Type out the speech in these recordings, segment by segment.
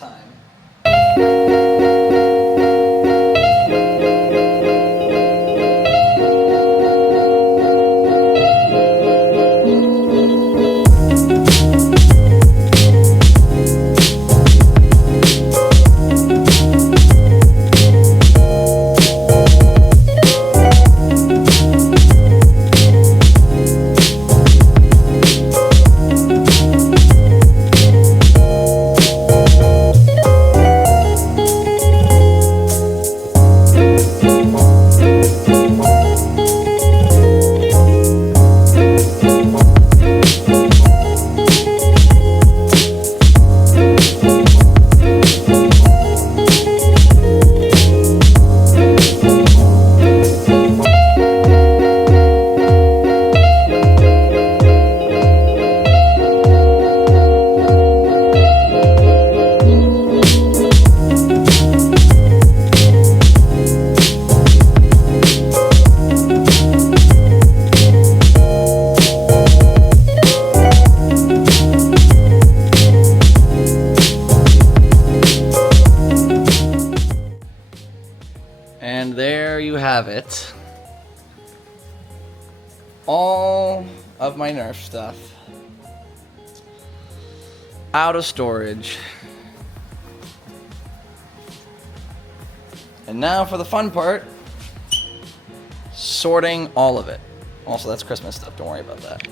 time. And there you have it. All of my Nerf stuff out of storage. And now for the fun part, sorting all of it. Also, that's Christmas stuff, don't worry about that.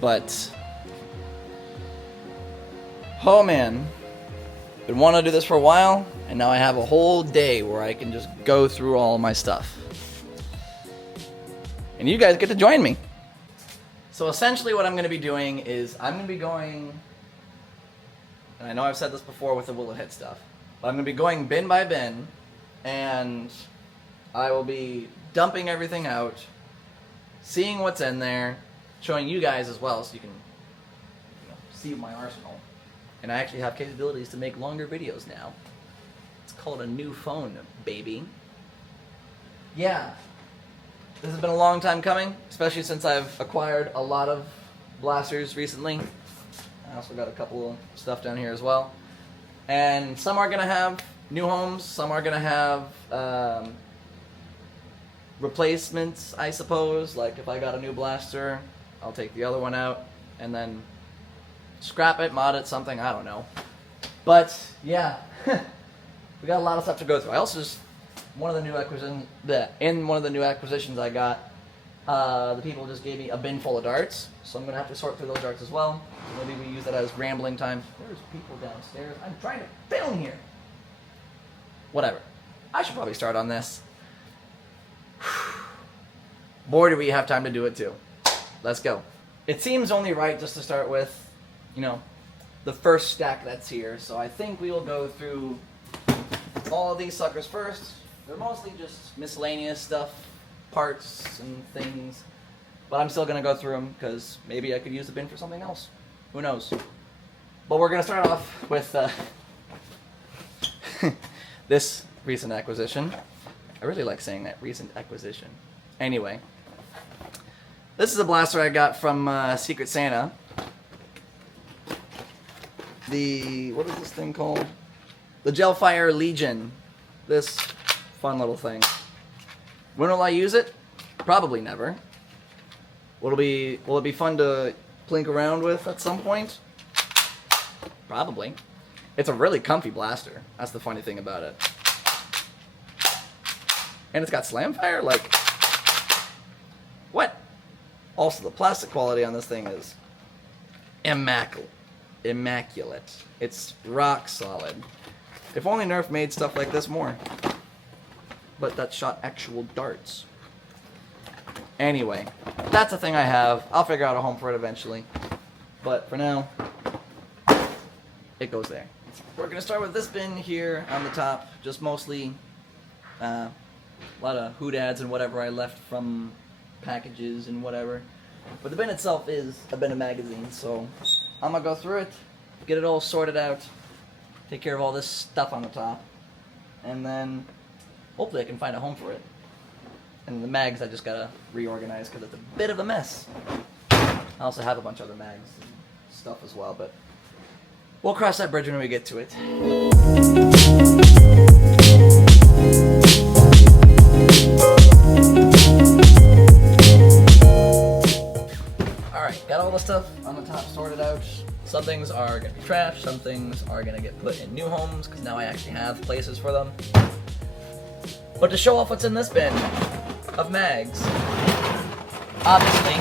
But, oh man, been wanting to do this for a while, and now I have a whole day where I can just go through all of my stuff. And you guys get to join me. So essentially what I'm going to be doing is I'm going to be going, and I know I've said this before with the Will It Hit stuff, but I'm going to be going bin by bin, and I will be dumping everything out, seeing what's in there, showing you guys as well so you can see my arsenal. And I actually have capabilities to make longer videos now. It's called a new phone, baby. Yeah. This has been a long time coming, especially since I've acquired a lot of blasters recently. I also got a couple of stuff down here as well. And some are going to have new homes, some are going to have replacements, I suppose. Like if I got a new blaster, I'll take the other one out and then scrap it, mod it, something, I don't know. But yeah, we got a lot of stuff to go through. I also just, in one of the new acquisitions I got, the people just gave me a bin full of darts, so I'm gonna have to sort through those darts as well. Maybe we use that as rambling time. There's people downstairs. I'm trying to film here. Whatever. I should probably start on this. Boy, do we have time to do it too. Let's go. It seems only right just to start with, the first stack that's here. So I think we will go through all of these suckers first. They're mostly just miscellaneous stuff, parts and things. But I'm still going to go through them because maybe I could use the bin for something else. Who knows? But we're going to start off with this recent acquisition. I really like saying that, recent acquisition. Anyway, this is a blaster I got from Secret Santa. What is this thing called? The Gelfire Legion. This fun little thing. When will I use it? Probably never. Will it be fun to plink around with at some point? Probably. It's a really comfy blaster. That's the funny thing about it. And it's got slam fire? Like, what? Also, the plastic quality on this thing is immaculate. It's rock solid. If only Nerf made stuff like this more. But that shot actual darts. Anyway, that's a thing I have. I'll figure out a home for it eventually. But for now, it goes there. We're going to start with this bin here on the top. Just mostly a lot of hoodads and whatever I left from packages and whatever. But the bin itself is a bin of magazines, so I'm going to go through it, get it all sorted out, take care of all this stuff on the top, and then hopefully I can find a home for it. And the mags I just got to reorganize because it's a bit of a mess. I also have a bunch of other mags and stuff as well, but We'll cross that bridge when we get to it. Alright, got all the stuff on the top sorted out. Some things are going to be trash, some things are going to get put in new homes, because now I actually have places for them. But to show off what's in this bin of mags, obviously,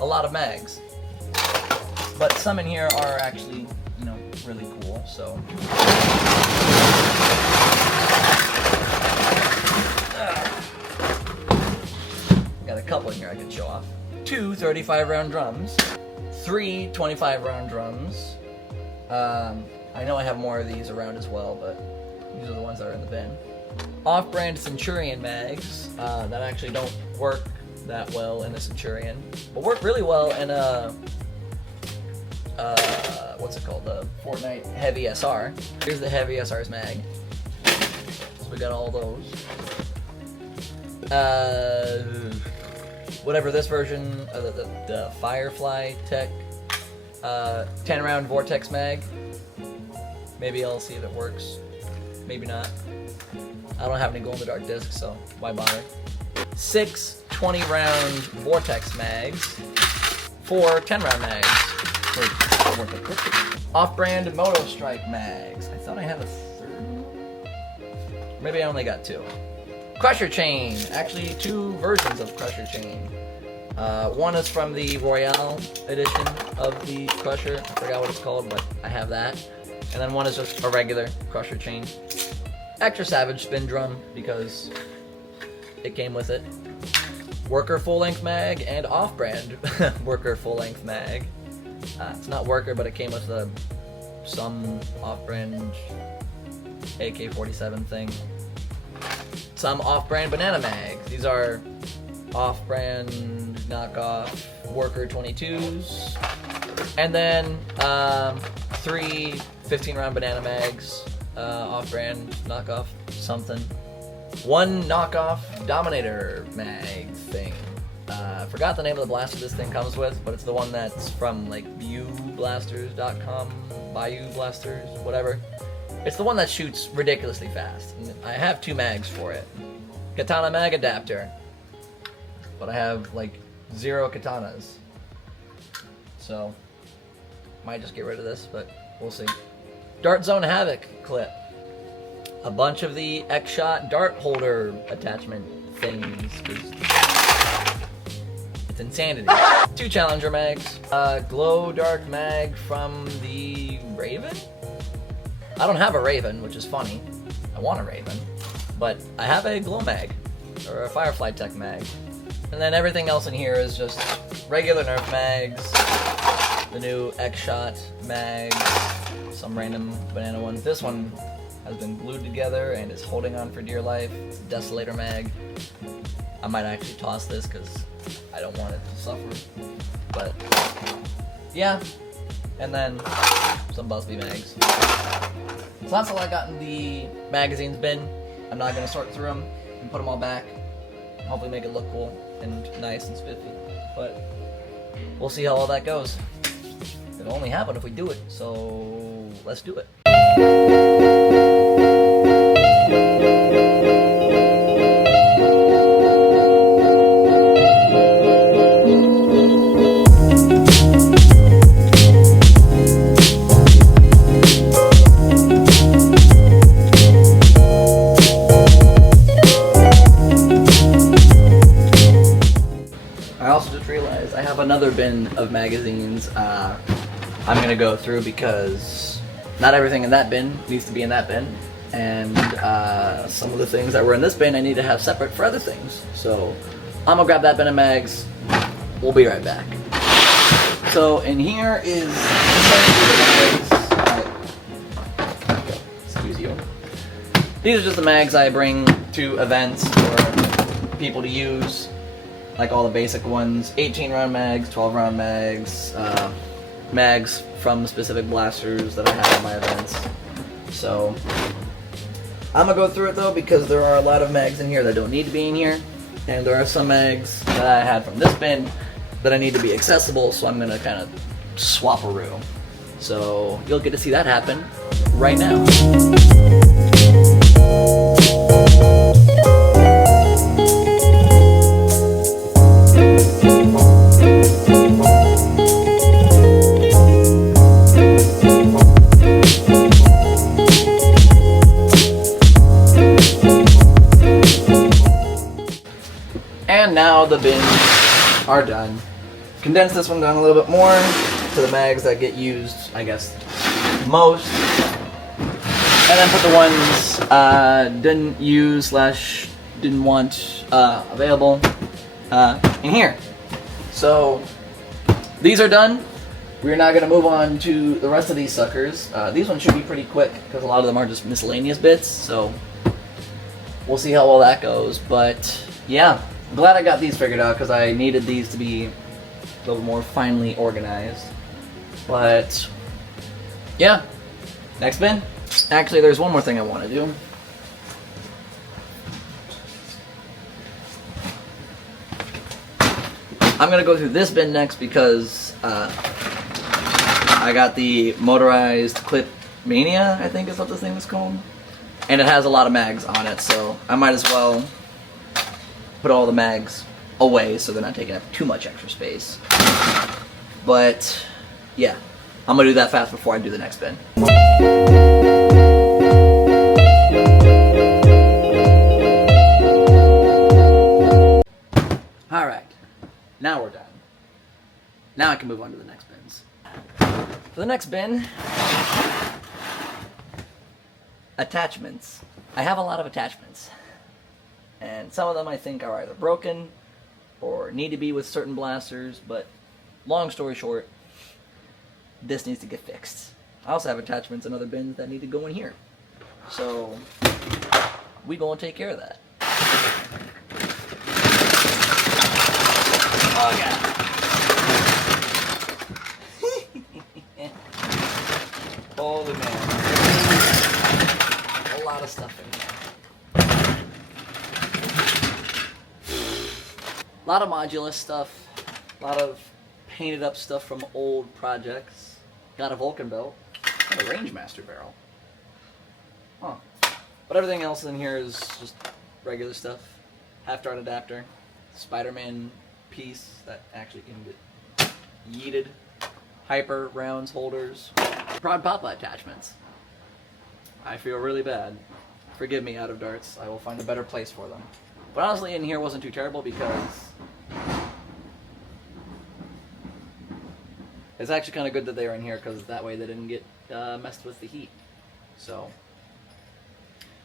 a lot of mags. But some in here are actually, you know, really cool, so. Got a couple in here I can show off. 2 35-round drums, 3 25-round drums. I know I have more of these around as well, but these are the ones that are in the bin. Off-brand Centurion mags that actually don't work that well in a Centurion, but work really well in a what's it called? The Fortnite Heavy SR. Here's the Heavy SR's mag. So we got all those. Whatever this version, the Firefly Tech 10-round Vortex mag. Maybe I'll see if it works. Maybe not. I don't have any glow-in-the-dark discs, so why bother? 6 20-round Vortex mags. 4 10-round mags. Off-brand Moto Strike mags. I thought I had a third. Maybe I only got 2. Crusher Chain. Actually, 2 versions of Crusher Chain. One is from the Royale edition of the Crusher. I forgot what it's called, but I have that. And then one is just a regular Crusher Chain. Extra Savage Spin Drum, because it came with it. Worker full-length mag and off-brand Worker full-length mag. It's not Worker, but it came with some off-brand AK-47 thing. Some off-brand banana mags. These are off-brand knockoff Worker 22s. And then 3 15-round banana mags, off-brand knockoff something. 1 knockoff Dominator mag thing. I forgot the name of the blaster this thing comes with, but it's the one that's from like BuyuBlasters.com, Bayou Blasters, whatever. It's the one that shoots ridiculously fast. And I have 2 mags for it. Katana mag adapter, but I have like 0 katanas, so might just get rid of this, but we'll see. Dart Zone Havoc clip. A bunch of the X-Shot dart holder attachment things. It's insanity. 2 Challenger mags. Glow Dark mag from the Raven? I don't have a Raven, which is funny. I want a Raven. But I have a Glow mag. Or a Firefly Tech mag. And then everything else in here is just regular Nerf mags. The new X-Shot mags. Some random banana ones. This one has been glued together and is holding on for dear life. It's a Desolator mag. I might actually toss this because I don't want it to suffer. But yeah. And then some Busby mags. So that's all I got in the magazines bin. I'm not going to sort through them and put them all back. Hopefully make it look cool and nice and spiffy. But we'll see how all that goes. It'll only happen if we do it, so let's do it. I also just realized I have another bin of magazines I'm gonna go through because not everything in that bin needs to be in that bin, and some of the things that were in this bin I need to have separate for other things. So I'm gonna grab that bin of mags. We'll be right back. So in here is excuse you. These are just the mags I bring to events for people to use, like all the basic ones. 18-round mags, 12-round mags. Mags from specific blasters that I have at my events. So I'm gonna go through it though because there are a lot of mags in here that don't need to be in here, and there are some mags that I had from this bin that I need to be accessible, so I'm gonna kind of swap-a-roo. So you'll get to see that happen right now. And now the bins are done. Condense this one down a little bit more to the mags that get used, I guess, most. And then put the ones didn't use / didn't want available in here. So these are done. We're now going to move on to the rest of these suckers. These ones should be pretty quick because a lot of them are just miscellaneous bits. So we'll see how well that goes. But yeah, I'm glad I got these figured out because I needed these to be a little more finely organized. But yeah, next bin. Actually, there's one more thing I want to do. I'm gonna go through this bin next because I got the motorized clip mania, I think is what this thing is called, and it has a lot of mags on it, so I might as well put all the mags away so they're not taking up too much extra space. But yeah, I'm gonna do that fast before I do the next bin. Alright, now we're done. Now I can move on to the next bins. For the next bin, attachments. I have a lot of attachments. And some of them I think are either broken or need to be with certain blasters, but long story short, this needs to get fixed. I also have attachments in other bins that need to go in here. So we gonna take care of that. Oh yeah. Holy man. A lot of stuff in here. A lot of modulus stuff. A lot of painted up stuff from old projects. Got a Vulcan belt. And a Rangemaster barrel. Huh. But everything else in here is just regular stuff. Half-dart adapter. Spider-Man piece that actually can get yeeted. Hyper rounds holders. Prod Papa attachments. I feel really bad. Forgive me, out of darts. I will find a better place for them. But honestly, in here wasn't too terrible because it's actually kind of good that they were in here because that way they didn't get messed with the heat. So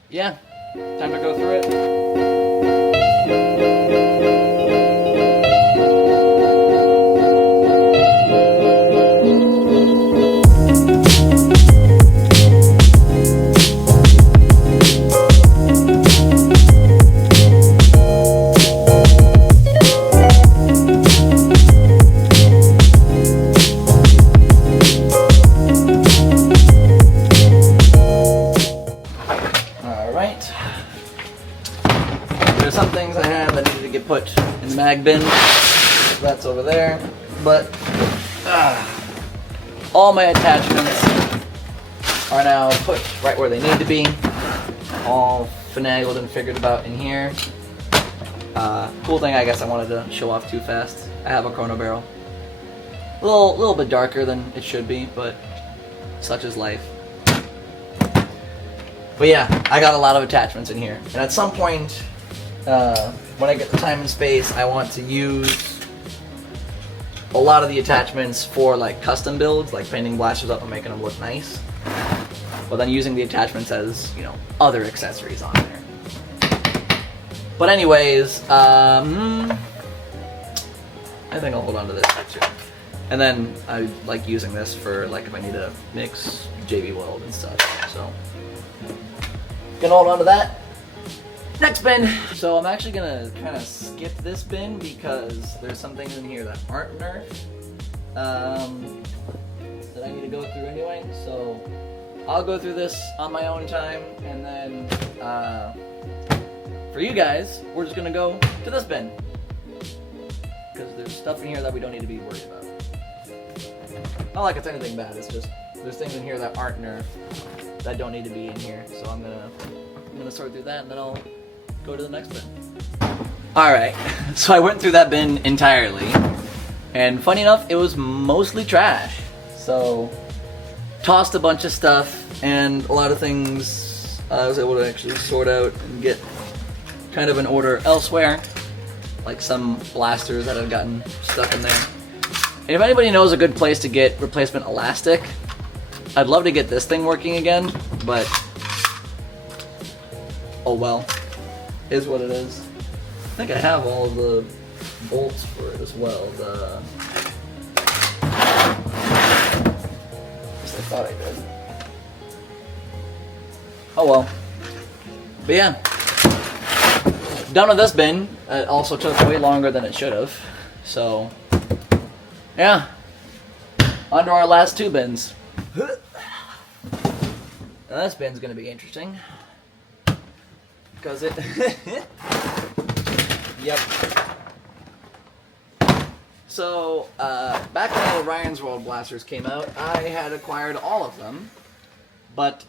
yeah, time to go through it. There's some things I had that needed to get put in the mag bin. That's over there. But all my attachments are now put right where they need to be. All finagled and figured about in here. Cool thing I guess I wanted to show off too fast. I have a chrono barrel. A little bit darker than it should be, but such is life. But yeah, I got a lot of attachments in here. And at some point, when I get the time and space, I want to use a lot of the attachments for like custom builds, like painting blasters up and making them look nice. But then using the attachments as, you know, other accessories on there. But anyways, I think I'll hold on to this actually. And then I like using this for like if I need to mix JB Weld and stuff. So gonna hold on to that. Next bin. So I'm actually gonna kind of skip this bin because there's some things in here that aren't Nerf that I need to go through anyway. So I'll go through this on my own time, and then for you guys, we're just gonna go to this bin because there's stuff in here that we don't need to be worried about. Not like it's anything bad. It's just there's things in here that aren't Nerf that don't need to be in here. So I'm gonna sort through that and then I'll go to the next bin. Alright, so I went through that bin entirely, and funny enough, it was mostly trash. So, tossed a bunch of stuff, and a lot of things I was able to actually sort out and get kind of in order elsewhere. Like some blasters that had gotten stuck in there. And if anybody knows a good place to get replacement elastic, I'd love to get this thing working again, but oh well, is what it is. I think I have all of the bolts for it as well. At least I thought I did. Oh well. But yeah. Done with this bin. It also took way longer than it should have. So, yeah. On to our last two bins. Now this bin's gonna be interesting. Because it... Yep. So, back when the Ryan's World blasters came out, I had acquired all of them. But,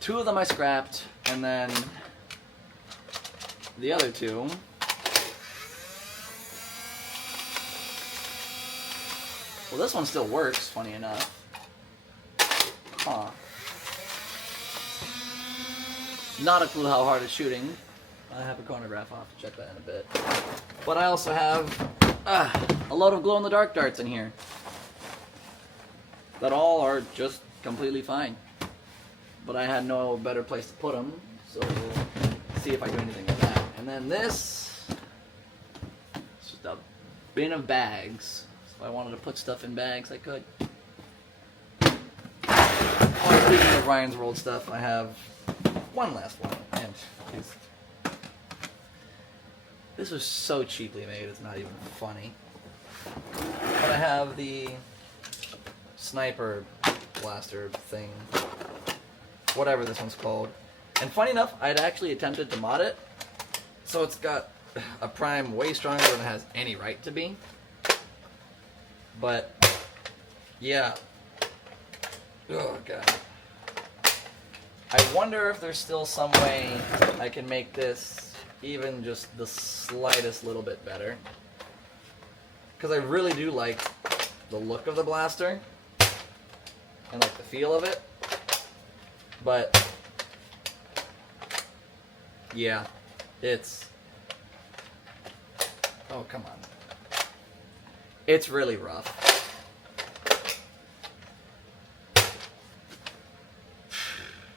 2 of them I scrapped, and then the other 2... Well, this one still works, funny enough. Huh. Not a clue how hard it's shooting. I have a chronograph, I'll have to check that in a bit. But I also have a load of glow-in-the-dark darts in here that all are just completely fine. But I had no better place to put them, so we'll see if I do anything with that. And then this is just a bin of bags. So if I wanted to put stuff in bags, I could. Oh, speaking of Ryan's World stuff, I have one last one. And this was so cheaply made, it's not even funny. But I have the sniper blaster thing, whatever this one's called. And funny enough, I'd actually attempted to mod it, so it's got a prime way stronger than it has any right to be. But, yeah. Oh, God. I wonder if there's still some way I can make this even just the slightest little bit better. Because I really do like the look of the blaster and like the feel of it. But yeah, it's, oh come on, it's really rough.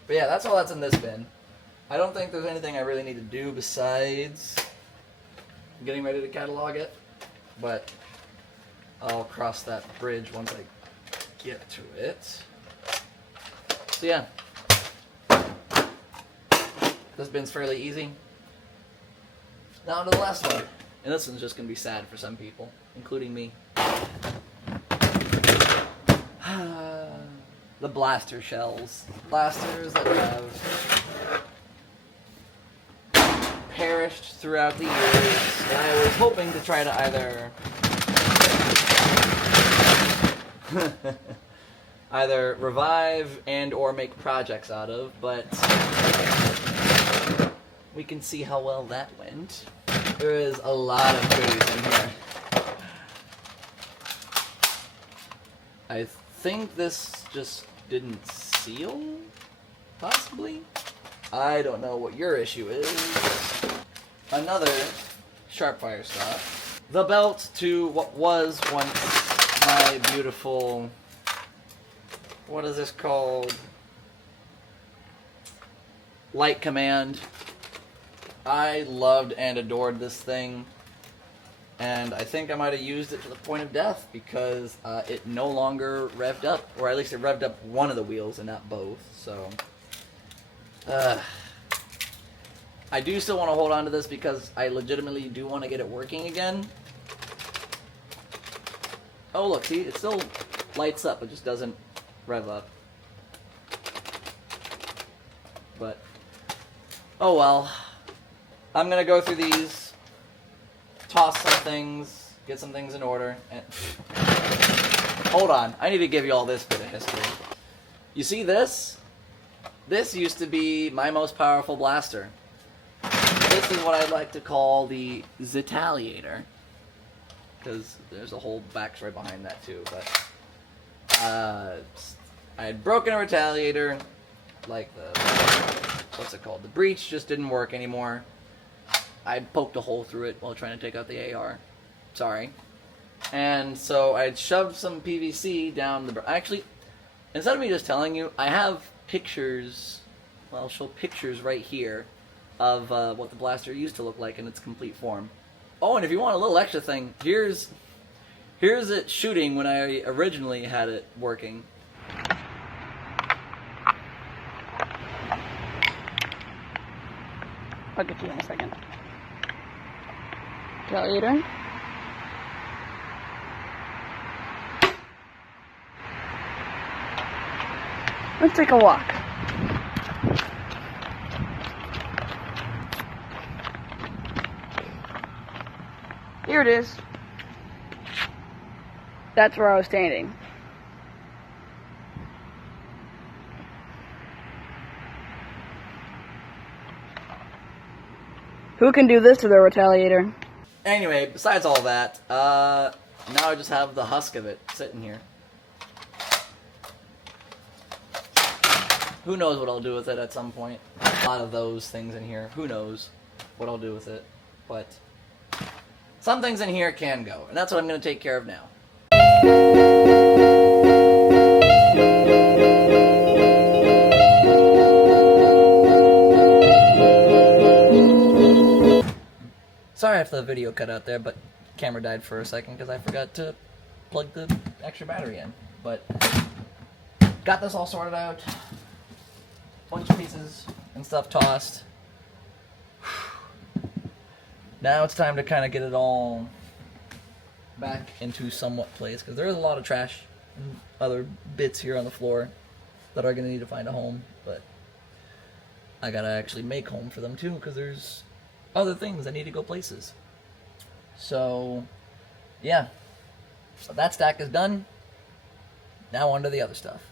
But yeah, that's all that's in this bin. I don't think there's anything I really need to do besides getting ready to catalog it, but I'll cross that bridge once I get to it. So yeah, this bin's fairly easy. Now on to the last one, and this one's just going to be sad for some people, including me. The blaster shells. Blasters that have perished throughout the years, and I was hoping to try to either revive and or make projects out of, but we can see how well that went. There is a lot of goodies in here. I think this just didn't seal, possibly? I don't know what your issue is. Another Sharpfire stuff. The belt to what was once my beautiful, what is this called? Light Command. I loved and adored this thing, and I think I might have used it to the point of death because it no longer revved up, or at least it revved up one of the wheels and not both, so I do still want to hold on to this because I legitimately do want to get it working again. Oh look, see, it still lights up, it just doesn't rev up. But, oh well. I'm gonna go through these, toss some things, get some things in order, and hold on. I need to give you all this bit of history. You see this? This used to be my most powerful blaster. This is what I'd like to call the Zetaliator. Because there's a whole backstory behind that too. But I had broken a Retaliator. Like the... what's it called? The breech just didn't work anymore. I poked a hole through it while trying to take out the AR. Sorry. And so I shoved some PVC down the... Actually, instead of me just telling you, I have pictures... Well, I'll show pictures right here of what the blaster used to look like in its complete form. Oh, and if you want a little extra thing, here's it shooting when I originally had it working. I'll get to you in a second. Retaliator. Let's take a walk. Here it is. That's where I was standing. Who can do this to their Retaliator? Anyway, besides all that, now I just have the husk of it sitting here. Who knows what I'll do with it at some point. A lot of those things in here. Who knows what I'll do with it. But some things in here can go. And that's what I'm going to take care of now. Sorry if the video cut out there, but camera died for a second because I forgot to plug the extra battery in. But got this all sorted out. Bunch of pieces and stuff tossed. Now it's time to kind of get it all back into somewhat place, because there is a lot of trash and other bits here on the floor that are going to need to find a home, but I gotta actually make home for them too, because there's other things that need to go places. So yeah, so that stack is done. Now on to the other stuff.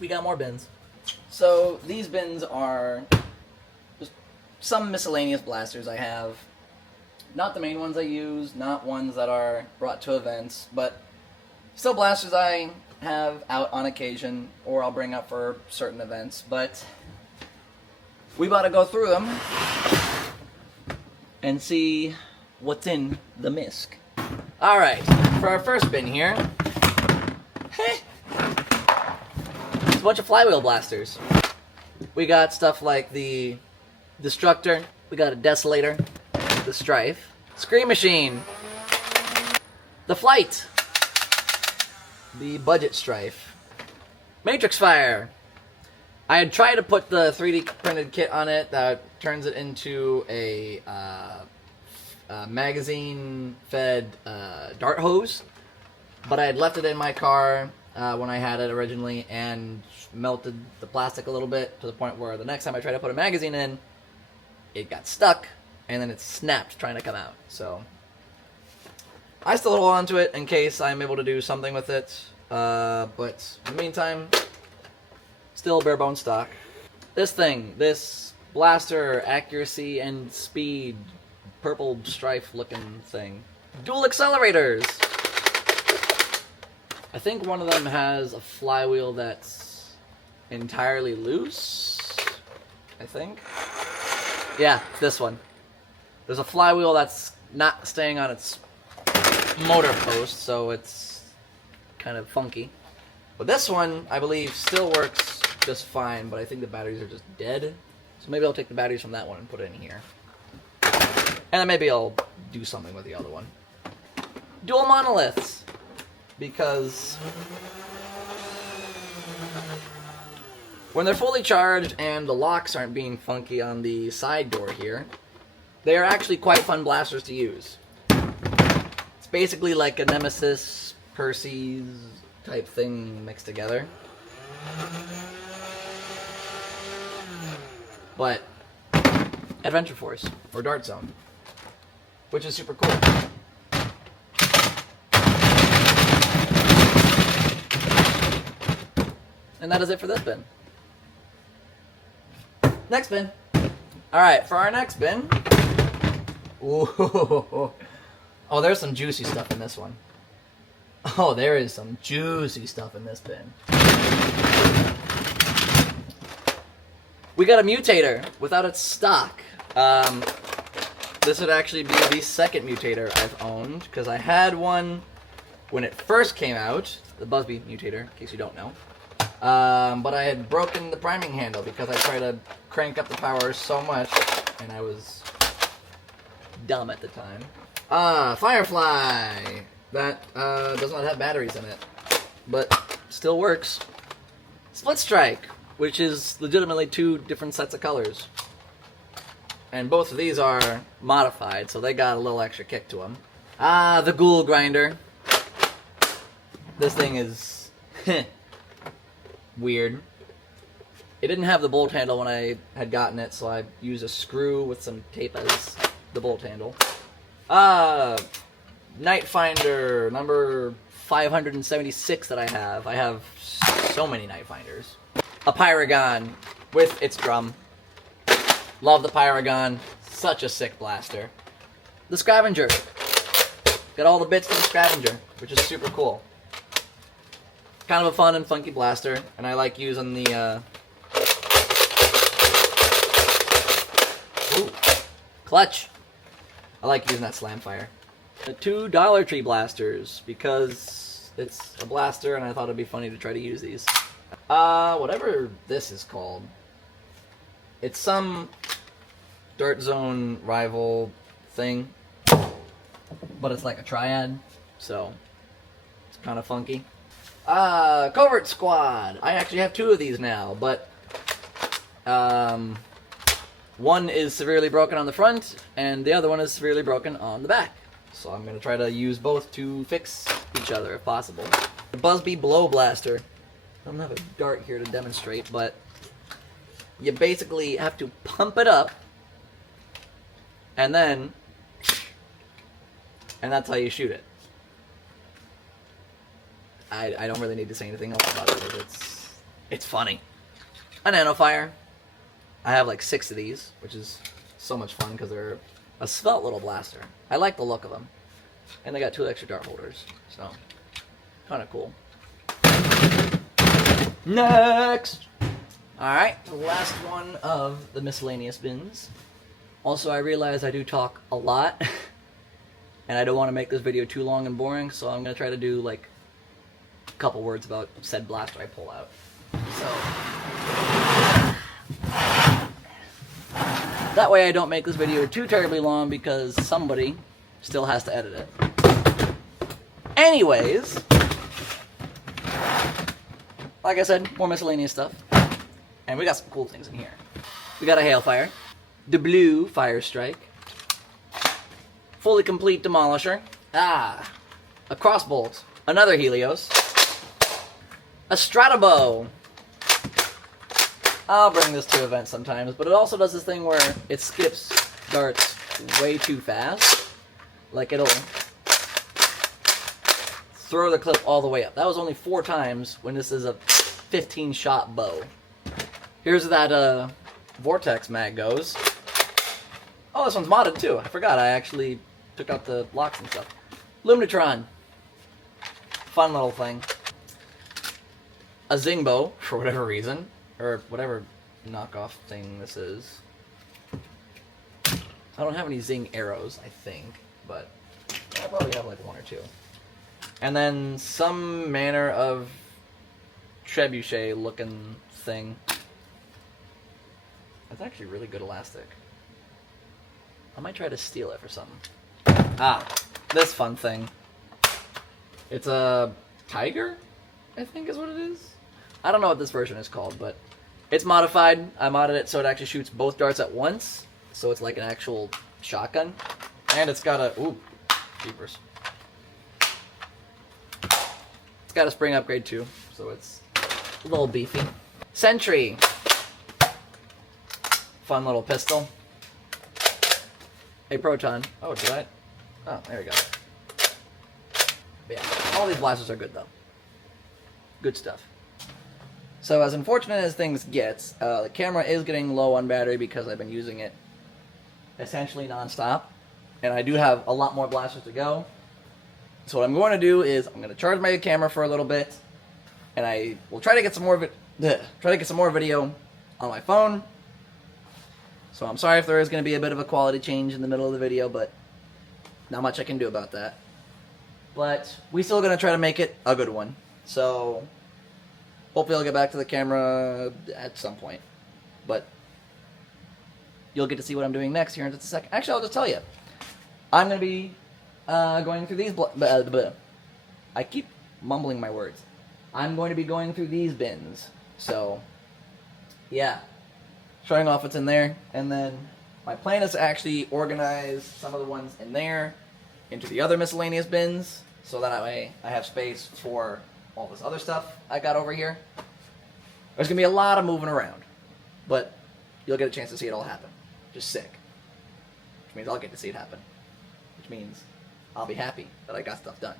We got more bins. So these bins are just some miscellaneous blasters I have. Not the main ones I use, not ones that are brought to events, but still blasters I have out on occasion, or I'll bring up for certain events. But we about to go through them and see what's in the MISC. Alright, for our first bin here, it's a bunch of flywheel blasters. We got stuff like the Destructor, we got a Desolator, the Strife, Scream Machine, the Flight, the Budget Strife, Matrix Fire. I had tried to put the 3D printed kit on it that turns it into a magazine-fed dart hose, but I had left it in my car when I had it originally and melted the plastic a little bit to the point where the next time I tried to put a magazine in, it got stuck and then it snapped trying to come out. So I still hold on to it in case I'm able to do something with it, but in the meantime, still bare bone stock. This thing, this blaster accuracy and speed purple strife looking thing. Dual accelerators! I think one of them has a flywheel that's entirely loose, I think. Yeah, this one. There's a flywheel that's not staying on its motor post, so it's kind of funky. But this one, I believe, still works just fine, but I think the batteries are just dead. So maybe I'll take the batteries from that one and put it in here. And then maybe I'll do something with the other one. Dual monoliths! Because when they're fully charged and the locks aren't being funky on the side door here, they are actually quite fun blasters to use. It's basically like a Nemesis, Percy's type thing mixed together. But Adventure Force, or Dart Zone, which is super cool. And that is it for this bin. Next bin. Alright, for our next bin. Ooh. Oh, there's some juicy stuff in this one. Oh, there is some juicy stuff in this bin. We got a mutator without its stock. This would actually be the second mutator I've owned, because I had one when it first came out, the Busby mutator, in case you don't know. But I had broken the priming handle because I tried to crank up the power so much, and I was dumb at the time. Firefly! That does not have batteries in it, but still works. Split Strike, which is legitimately two different sets of colors. And both of these are modified, so they got a little extra kick to them. The Ghoul Grinder. This thing is weird. It didn't have the bolt handle when I had gotten it, so I used a screw with some tape as the bolt handle. Night Finder, number 576 that I have. I have so many Night Finders. A Pyragon with its drum. Love the Pyragon. Such a sick blaster. The Scavenger. Got all the bits for the Scavenger, which is super cool. Kind of a fun and funky blaster, and I like using the, Ooh. Clutch. I like using that slam fire. The two Dollar Tree blasters, because it's a blaster and I thought it'd be funny to try to use these. Whatever this is called. It's some Dirt Zone rival thing, but it's like a triad, so it's kind of funky. Covert Squad. I actually have two of these now, but one is severely broken on the front, and the other one is severely broken on the back. So I'm going to try to use both to fix each other if possible. The Busby Blow Blaster. I don't have a dart here to demonstrate, but you basically have to pump it up, and that's how you shoot it. I don't really need to say anything else about it, but it's funny. A Nanofire. I have like 6 of these, which is so much fun because they're a svelte little blaster. I like the look of them. And they got 2 extra dart holders, so kind of cool. Next! Alright, the last one of the miscellaneous bins. Also, I realize I do talk a lot, and I don't want to make this video too long and boring, so I'm going to try to do like a couple words about said blaster I pull out. So that way I don't make this video too terribly long because somebody still has to edit it. Anyways, like I said, more miscellaneous stuff. And we got some cool things in here. We got a Hailfire, the Blue Fire Strike, fully complete Demolisher, a Crossbolt, another Helios, a Stratobow. I'll bring this to events sometimes, but it also does this thing where it skips darts way too fast. Like it'll throw the clip all the way up. That was only 4 times when this is a 15-shot bow. Here's that Vortex mag goes. Oh, this one's modded too. I forgot. I actually took out the locks and stuff. Luminatron. Fun little thing. A Zingbo, for whatever reason. Or whatever knockoff thing this is. I don't have any Zing arrows, I think. But I probably have like 1 or 2. And then some manner of trebuchet looking thing. That's actually really good elastic. I might try to steal it for something. This fun thing. It's a tiger, I think is what it is. I don't know what this version is called, but it's modified. I modded it so it actually shoots both darts at once. So it's like an actual shotgun. And it's got a... Ooh, jeepers. It's got a spring upgrade too, so it's a little beefy. Sentry. Fun little pistol. A Proton. Oh, did I? Oh, there we go. But yeah, all these blasters are good though. Good stuff. So as unfortunate as things get, the camera is getting low on battery because I've been using it essentially non-stop. And I do have a lot more blasters to go. So what I'm going to do is I'm going to charge my camera for a little bit, and I will try to get some more video on my phone. So I'm sorry if there is going to be a bit of a quality change in the middle of the video, but not much I can do about that. But we still going to try to make it a good one. So hopefully I'll get back to the camera at some point. But you'll get to see what I'm doing next here in just a second. Actually, I'll just tell you. I'm going to be going through these... I keep mumbling my words. I'm going to be going through these bins. So, yeah. Showing off what's in there. And then my plan is to actually organize some of the ones in there into the other miscellaneous bins. So that way I have space for all this other stuff I got over here. There's going to be a lot of moving around. But you'll get a chance to see it all happen. Just sick. Which means I'll get to see it happen. Which means I'll be happy that I got stuff done.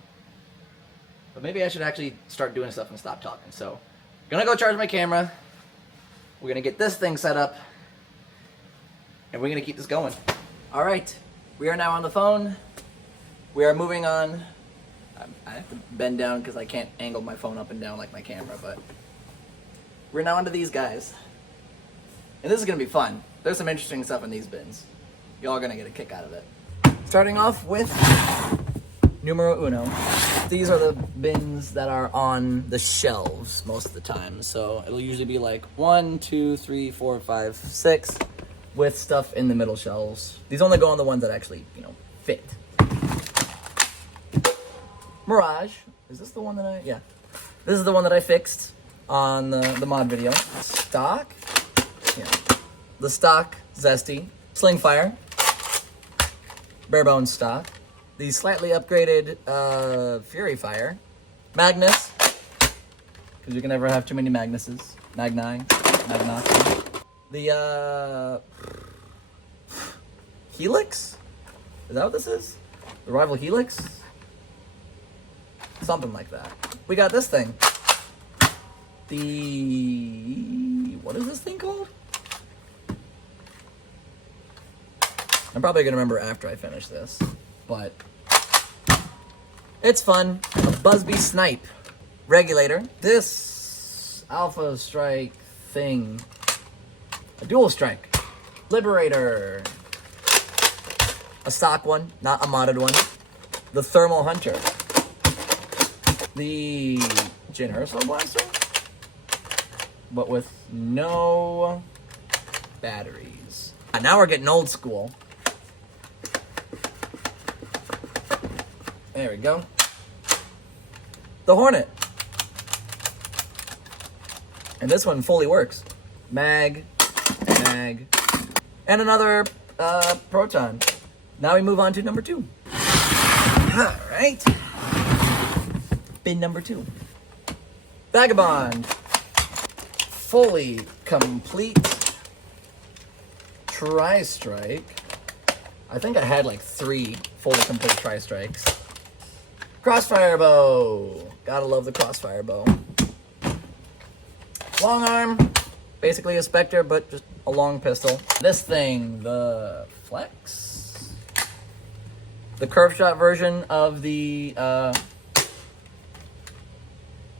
But maybe I should actually start doing stuff and stop talking. So, gonna go charge my camera. We're gonna get this thing set up. And we're gonna keep this going. Alright, we are now on the phone. We are moving on. I have to bend down because I can't angle my phone up and down like my camera, but we're now onto these guys. And this is gonna be fun. There's some interesting stuff in these bins. Y'all are gonna get a kick out of it. Starting off with numero uno. These are the bins that are on the shelves most of the time. So it'll usually be like 1, 2, 3, 4, 5, 6 with stuff in the middle shelves. These only go on the ones that actually, fit. Mirage. Is this the one that yeah. This is the one that I fixed on the mod video. Stock. Yeah. The stock Zesty. Sling Fire. Bare bones stock. The slightly upgraded Fury Fire. Magnus. Because you can never have too many Magnuses. Magni. Magnox. The Helix? Is that what this is? The Rival Helix? Something like that. We got this thing. What is this thing called? I'm probably gonna remember after I finish this, but it's fun. A Busby Snipe regulator. This Alpha Strike thing. A Dual Strike. Liberator. A stock one, not a modded one. The Thermal Hunter. The Jin Urso Blaster, but with no batteries. Now we're getting old school. There we go. The Hornet. And this one fully works. Mag, and another Proton. Now we move on to number 2. All right. Bin number 2. Vagabond. Fully complete Tri-Strike. I think I had like 3 fully complete Tri-Strikes. Crossfire Bow. Gotta love the Crossfire Bow. Long arm. Basically a Spectre, but just a long pistol. This thing, the Flex. The curve shot version of the,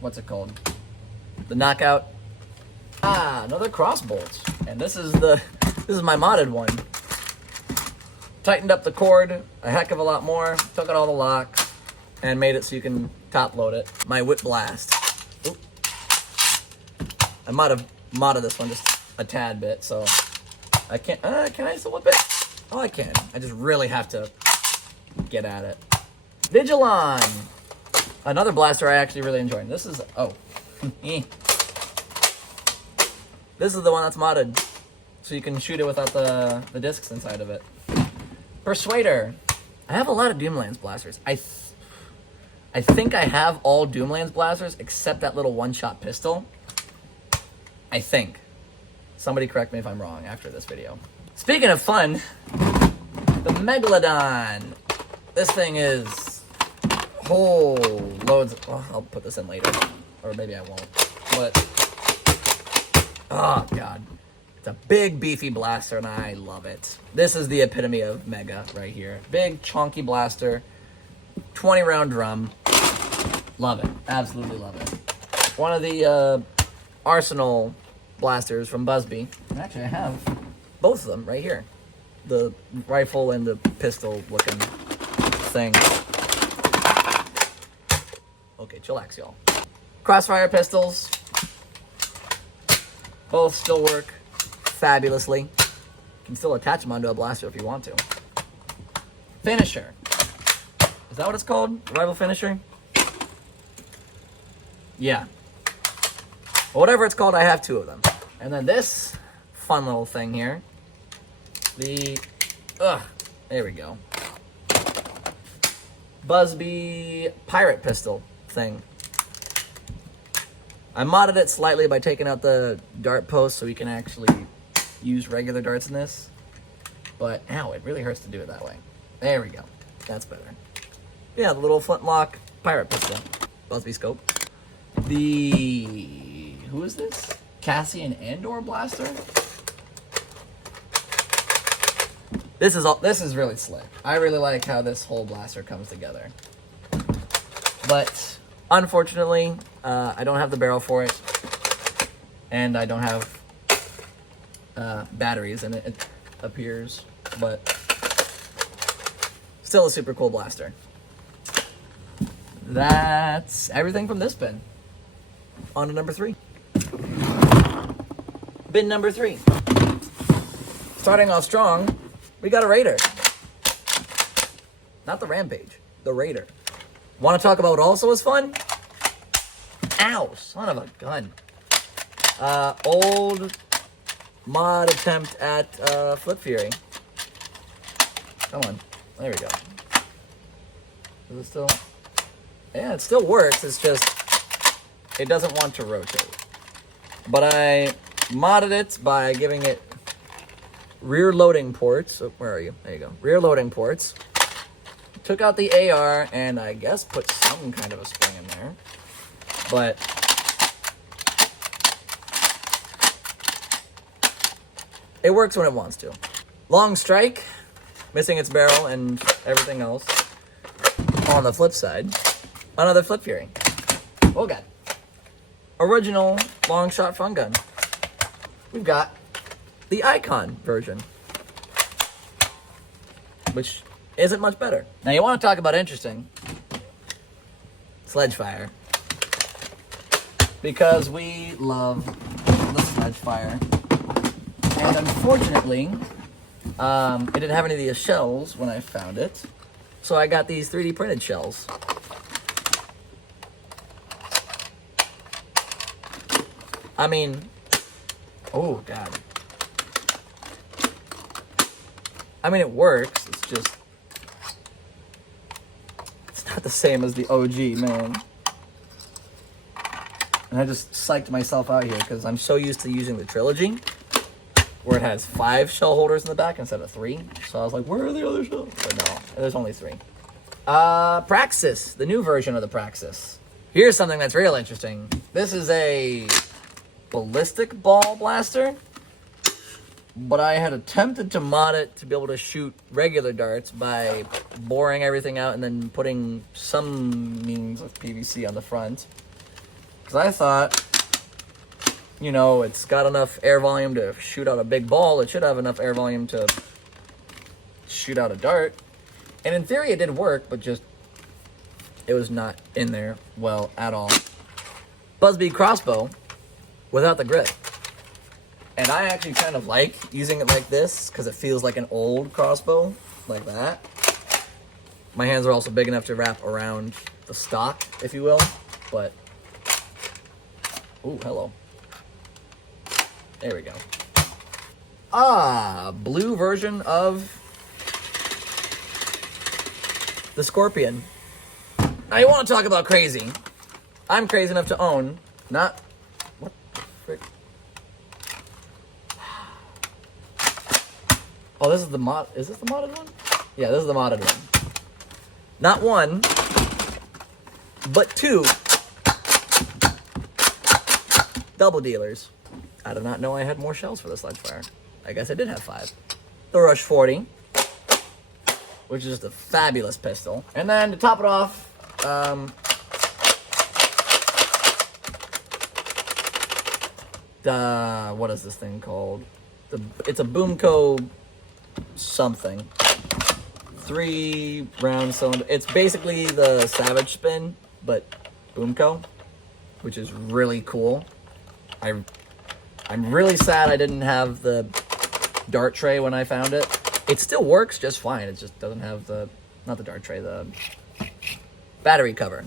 what's it called? The Knockout. Another crossbolt. And this is my modded one. Tightened up the cord a heck of a lot more. Took out all the locks and made it so you can top load it. My Whip Blast. Oop. I might have modded this one just a tad bit, so I can't. Can I still whip it? Oh, I can. I just really have to get at it. Vigilon. Another blaster I actually really enjoy. This is This is the one that's modded, so you can shoot it without the discs inside of it. Persuader. I have a lot of Doomlands blasters. I think I have all Doomlands blasters except that little one-shot pistol. I think. Somebody correct me if I'm wrong after this video. Speaking of fun, the Megalodon. This thing is whole loads. I'll put this in later, or maybe I won't. But Oh, God. It's a big, beefy blaster, and I love it. This is the epitome of Mega right here. Big, chunky blaster, 20-round drum. Love it. Absolutely love it. One of the Arsenal blasters from Busby. And actually, I have both of them right here. The rifle and the pistol looking thing. Okay, chillax, y'all. Crossfire pistols. Both still work fabulously. You can still attach them onto a blaster if you want to. Finisher. Is that what it's called? Rifle finisher? Yeah. Well, whatever it's called, I have 2 of them. And then this fun little thing here. There we go. Busby pirate pistol thing. I modded it slightly by taking out the dart post so we can actually use regular darts in this. But, ow, it really hurts to do it that way. There we go. That's better. Yeah, the little flintlock pirate pistol. Busby scope. Who is this? Cassian Andor blaster? This is really slick. I really like how this whole blaster comes together. But unfortunately, I don't have the barrel for it, and I don't have batteries in it. It appears, but still a super cool blaster. That's everything from this bin. On to number 3. Bin number 3. Starting off strong, we got a Raider. Not the Rampage, the Raider. Want to talk about what also is fun? Ow, son of a gun. Old mod attempt at Flip Fury. Come on, there we go. Is it still? Yeah, it still works, it's just, it doesn't want to rotate. But I modded it by giving it rear loading ports. Oh, where are you? There you go. Rear loading ports. Took out the AR and I guess put some kind of a spring in there. But it works when it wants to. Long strike, missing its barrel and everything else. On the flip side, another Flip Fury. Oh god. Original long shot fun gun. We've got the Icon version, which isn't much better. Now you want to talk about interesting? Sledge fire. Because we love the sledge fire. And unfortunately, it didn't have any of these shells when I found it. So I got these 3D printed shells. I mean, oh god. I mean, it works, it's just, it's not the same as the OG, man. And I just psyched myself out here because I'm so used to using the Trilogy, where it has 5 shell holders in the back instead of 3. So I was like, where are the other shells? But no, there's only 3. Praxis, the new version of the Praxis. Here's something that's real interesting. This is a ballistic ball blaster, but I had attempted to mod it to be able to shoot regular darts by boring everything out and then putting some means of PVC on the front. Because I thought, you know, it's got enough air volume to shoot out a big ball. It should have enough air volume to shoot out a dart. And in theory it did work, but just, it was not in there well at all. Busby crossbow without the grip. And I actually kind of like using it like this because it feels like an old crossbow, like that. My hands are also big enough to wrap around the stock, if you will, but, ooh, hello. There we go. Blue version of the Scorpion. Now you want to talk about crazy. I'm crazy enough to own, not, what the frick? Oh, this is the mod, is this the modded one? Yeah, this is the modded one. Not 1, but 2 double dealers. I did not know I had more shells for the Sludge Fire. I guess I did have 5. The Rush 40, which is just a fabulous pistol. And then to top it off, what is this thing called? It's a Boomco something. 3 round cylinder. It's basically the Savage Spin, but Boomco, which is really cool. I'm really sad I didn't have the dart tray when I found it. It still works just fine. It just doesn't have not the dart tray, the battery cover.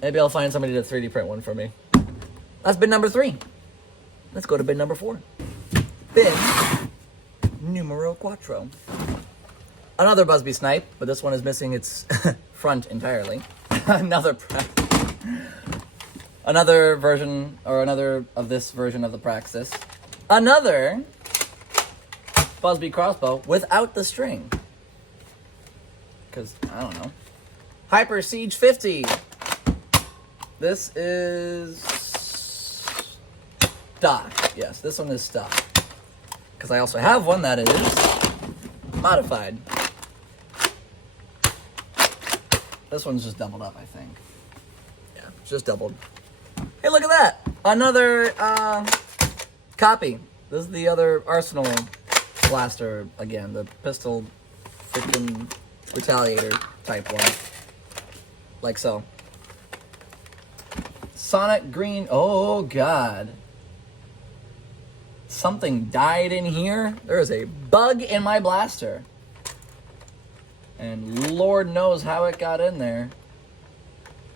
Maybe I'll find somebody to 3D print one for me. That's bin number 3. Let's go to bin number 4. Bin numero 4. Another Busby Snipe, but this one is missing its front entirely. Another version, or another of this version of the Praxis. Another Busby crossbow without the string. Because, I don't know. Hyper Siege 50. This is stock. Yes, this one is stock. Because I also have one that is modified. This one's just doubled up, I think. Yeah, it's just doubled. Hey, look at that! Another copy. This is the other Arsenal blaster again, the pistol freaking retaliator type one. Like so. Sonic Green. Oh, God. Something died in here. There is a bug in my blaster. And Lord knows how it got in there.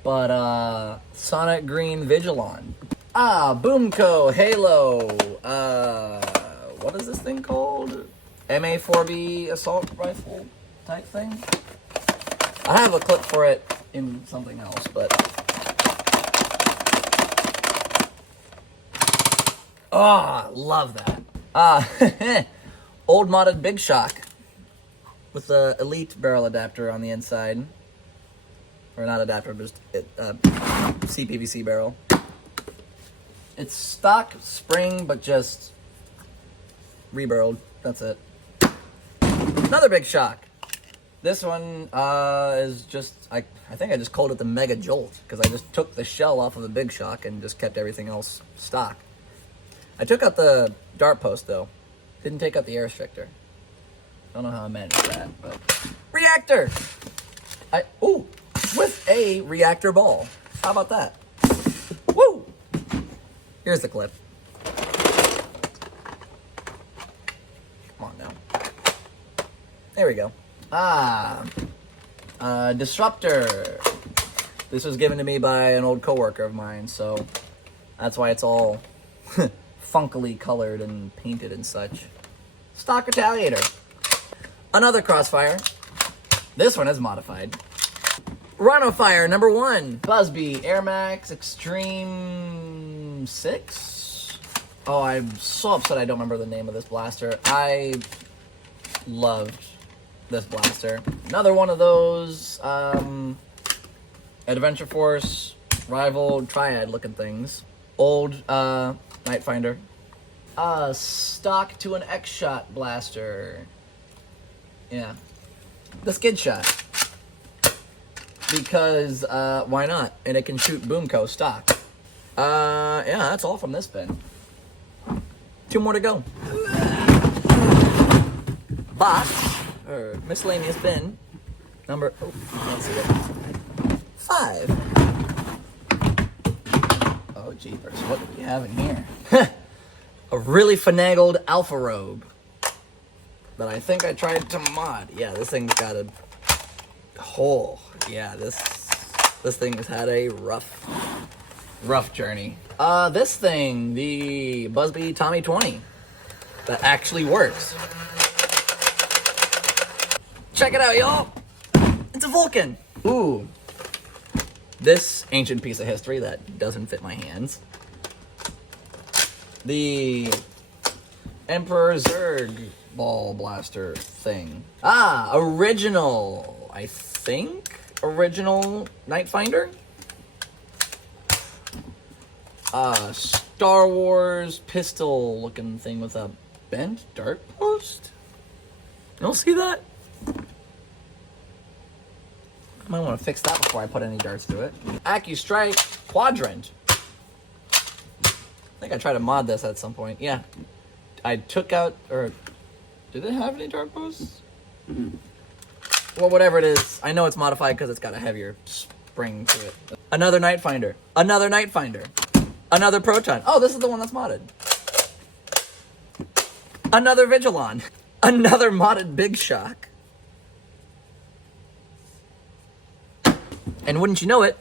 But, Sonic Green Vigilon. Boomco Halo. What is this thing called? MA4B assault rifle type thing? I have a clip for it in something else, but... love that. Old modded Big Shock. With the Elite barrel adapter on the inside. Or not adapter, but just CPVC barrel. It's stock spring, but just rebarreled. That's it. Another Big Shock. This one is just, I think I just called it the Mega Jolt, because I just took the shell off of the Big Shock and just kept everything else stock. I took out the dart post, though. Didn't take out the air restrictor. Don't know how I managed that, but... Reactor! With a reactor ball. How about that? Woo! Here's the clip. Come on now. There we go. Disruptor. This was given to me by an old coworker of mine, so that's why it's all funkily colored and painted and such. Stock Retaliator. Another Crossfire. This one is modified. Rhino Fire number 1. Busby Air Max Extreme 6. Oh, I'm so upset I don't remember the name of this blaster. I loved this blaster. Another one of those Adventure Force rival triad looking things. Old Night Finder. Stock to an X-Shot blaster. Yeah. The Skid Shot. Because, why not? And it can shoot Boomco stock. Yeah, that's all from this bin. 2 more to go. Box, or miscellaneous bin, number, let's see it, 5. Oh, jeepers, what do we have in here? A really finagled Alpha Robe that I think I tried to mod. Yeah, this thing's got a hole. Yeah, this thing has had a rough journey. This thing, the Busby Tommy 20, that actually works. Check it out, y'all. It's a Vulcan. Ooh. This ancient piece of history that doesn't fit my hands. The Emperor Zurg ball blaster thing. Original, I think? Original Night Finder? Star Wars pistol looking thing with a bent dart post. You don't see that? I might want to fix that before I put any darts to it. AccuStrike Quadrant. I think I tried to mod this at some point. Yeah. I took out, or did it have any dart posts? Well, whatever it is, I know it's modified because it's got a heavier spring to it. Another Night Finder. Another Night Finder. Another Proton. Oh, this is the one that's modded. Another Vigilon. Another modded Big Shock. And wouldn't you know it,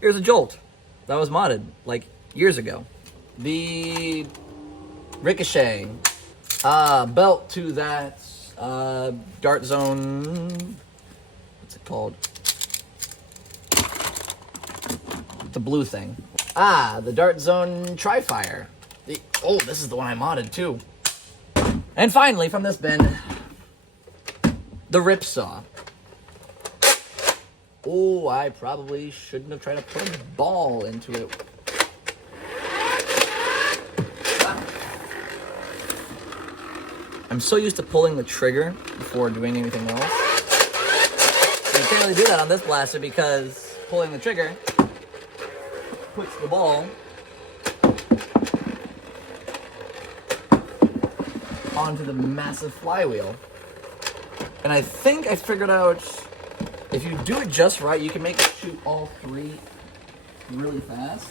here's a Jolt. That was modded, like, years ago. The Ricochet. Belt to that Dart Zone. What's it called? The blue thing. The Dart Zone Tri-Fire. Oh, this is the one I modded too. And finally, from this bin, the Ripsaw. Oh, I probably shouldn't have tried to put a ball into it. I'm so used to pulling the trigger before doing anything else. You can't really do that on this blaster because pulling the trigger puts the ball onto the massive flywheel. And I think I figured out if you do it just right, you can make it shoot all three really fast.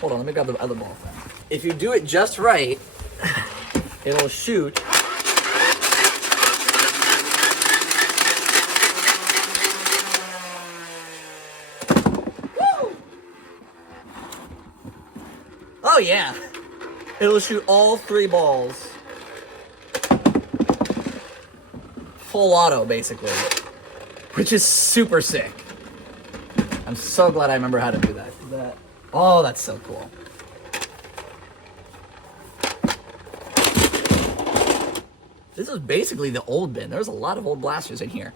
Hold on, let me grab the other ball first. If you do it just right, it'll shoot oh yeah! It'll shoot all three balls. Full auto, basically. Which is super sick. I'm so glad I remember how to do that. Oh, that's so cool. This is basically the old bin. There's a lot of old blasters in here.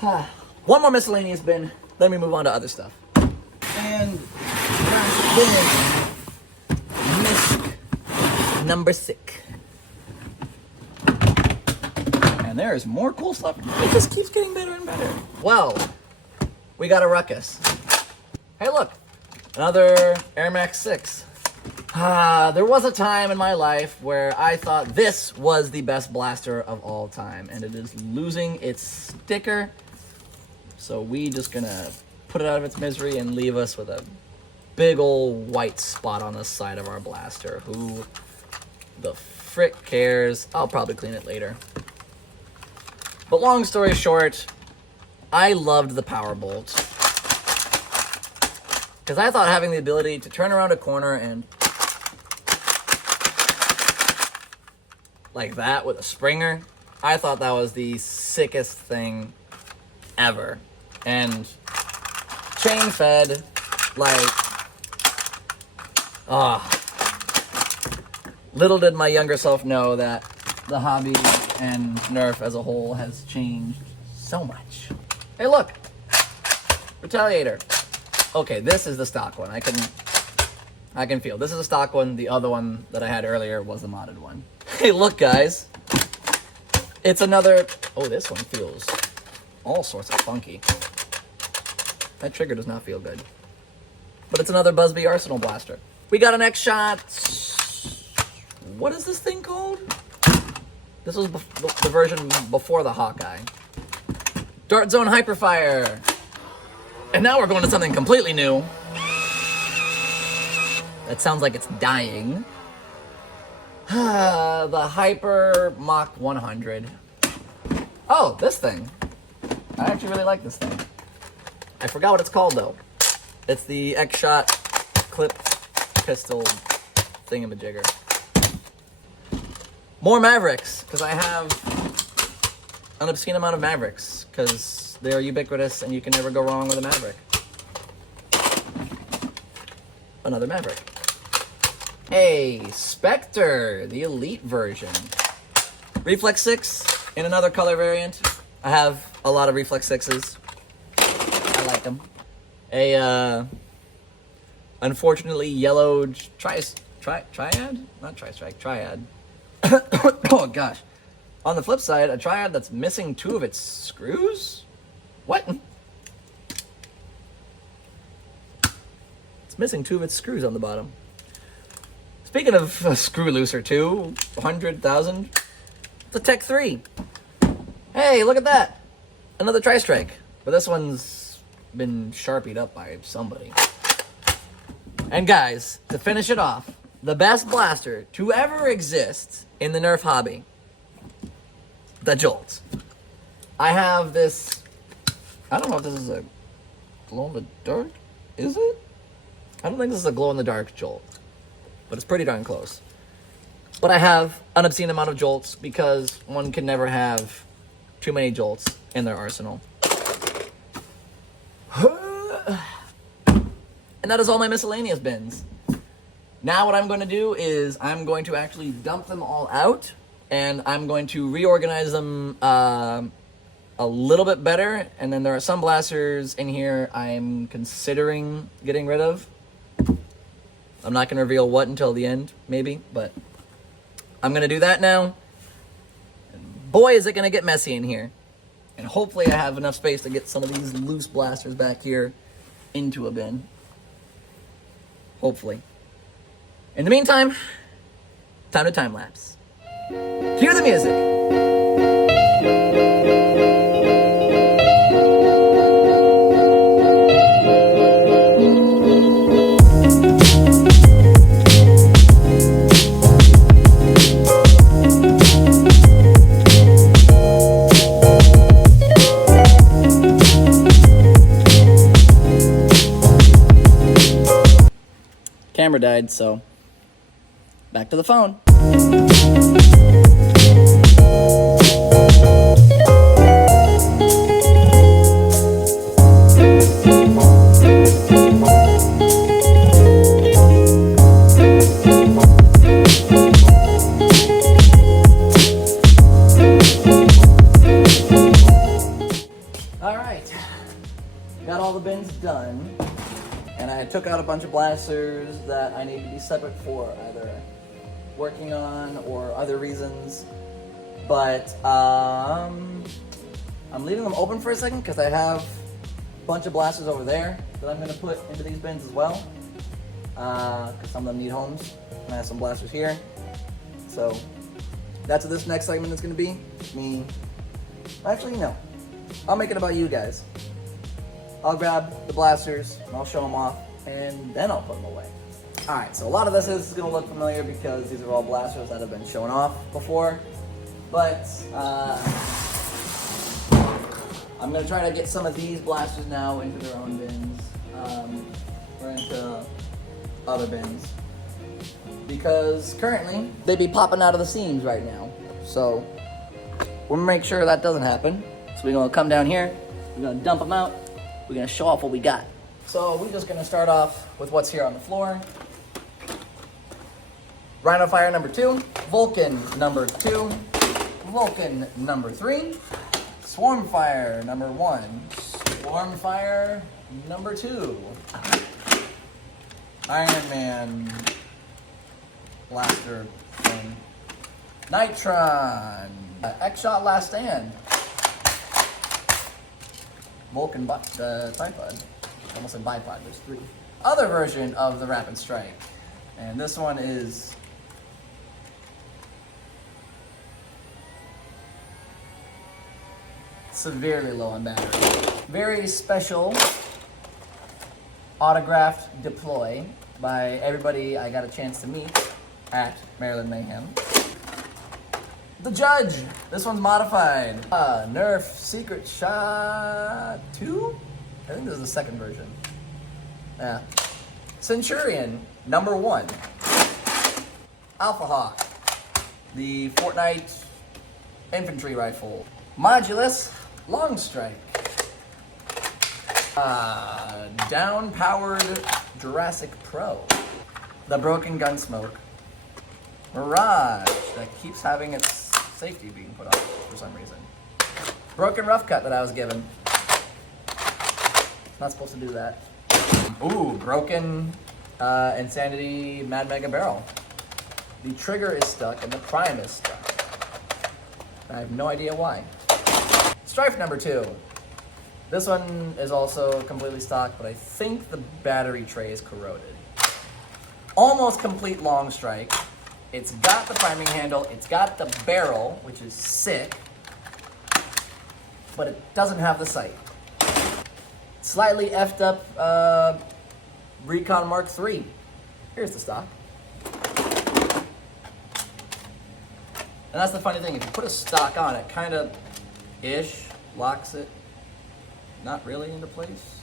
One more miscellaneous bin, then we move on to other stuff. And last bin, Misk number 6. And there's more cool stuff. It just keeps getting better and better. Well, we got a Ruckus. Hey, look, another Air Max 6. There was a time in my life where I thought this was the best blaster of all time, and it is losing its sticker. So we just gonna put it out of its misery and leave us with a big old white spot on the side of our blaster. Who the frick cares? I'll probably clean it later. But long story short, I loved the Power Bolt. Because I thought having the ability to turn around a corner and like that with a Springer, I thought that was the sickest thing ever. And chain fed, like, little did my younger self know that the hobby and Nerf as a whole has changed so much. Hey, look, Retaliator. Okay, this is the stock one. I can feel. This is the stock one. The other one that I had earlier was the modded one. Hey, look, guys. It's another... Oh, this one feels all sorts of funky. That trigger does not feel good. But it's another Busby Arsenal blaster. We got an X-Shot... What is this thing called? This was the version before the Hawkeye. Dart Zone Hyperfire. And now we're going to something completely new. That sounds like it's dying. The Hyper Mach 100. Oh, this thing. I actually really like this thing. I forgot what it's called, though. It's the X-Shot clip pistol thingamajigger. More Mavericks, because I have an obscene amount of Mavericks, because they are ubiquitous and you can never go wrong with a Maverick. Another Maverick. Hey, Spectre, the Elite version. Reflex 6 in another color variant. I have a lot of Reflex 6s. I like them. A unfortunately yellow triad? Not tri-strike, triad. Oh gosh. On the flip side, a triad that's missing 2 of its screws? What? It's missing 2 of its screws on the bottom. Speaking of screw looser 2, 100,000, the Tech 3. Hey, look at that. Another tri-strike. But this one's been sharpied up by somebody. And guys, to finish it off, the best blaster to ever exist in the Nerf hobby. The Jolt. I have this, I don't know if this is a glow-in-the-dark, is it? I don't think this is a glow-in-the-dark Jolt, but it's pretty darn close. But I have an obscene amount of Jolts because one can never have too many Jolts in their arsenal. And that is all my miscellaneous bins. Now what I'm going to do is I'm going to actually dump them all out, and I'm going to reorganize them a little bit better, and then there are some blasters in here I'm considering getting rid of. I'm not going to reveal what until the end, maybe, but I'm going to do that now. And boy, is it going to get messy in here. And hopefully I have enough space to get some of these loose blasters back here into a bin. Hopefully. In the meantime, time to time lapse. Cue the music. Camera died, so back to the phone. All right, got all the bins done. And I took out a bunch of blasters that I need to be separate for either working on or other reasons. But I'm leaving them open for a second because I have a bunch of blasters over there that I'm going to put into these bins as well. Because some of them need homes. And I have some blasters here. So that's what this next segment is going to be. Me. Actually, no. I'll make it about you guys. I'll grab the blasters, and I'll show them off, and then I'll put them away. Alright, so a lot of this is going to look familiar because these are all blasters that have been shown off before. But, I'm going to try to get some of these blasters now into their own bins, or into other bins. Because currently, they be popping out of the seams right now. So, we'll make sure that doesn't happen. So we're going to come down here, we're going to dump them out. We're gonna show off what we got. So we're just gonna start off with what's here on the floor. Rhino Fire number 2, Vulcan number 2, Vulcan number 3, Swarm Fire number 1, Swarm Fire number 2, Iron Man blaster thing, Nitron, X-Shot Last Stand, Vulcan tripod. Almost a bipod, there's 3. Other version of the Rapid Strike. And this one is severely low on battery. Very special autographed deploy by everybody I got a chance to meet at Maryland Mayhem. The Judge. This one's modified. Nerf Secret Shot 2? I think this is the second version. Yeah. Centurion number 1. Alpha Hawk. The Fortnite infantry rifle. Modulus Long Strike. Down-powered Jurassic Pro. The Broken Gunsmoke. Mirage that keeps having its safety being put on for some reason. Broken Rough Cut that I was given. Not supposed to do that. Ooh, Broken Insanity Mad Mega Barrel. The trigger is stuck and the prime is stuck. I have no idea why. Strife number 2. This one is also completely stock, but I think the battery tray is corroded. Almost complete long strike. It's got the priming handle, it's got the barrel, which is sick, but it doesn't have the sight. Slightly effed up Recon Mark III. Here's the stock. And that's the funny thing, if you put a stock on it, kind of ish locks it not really into place.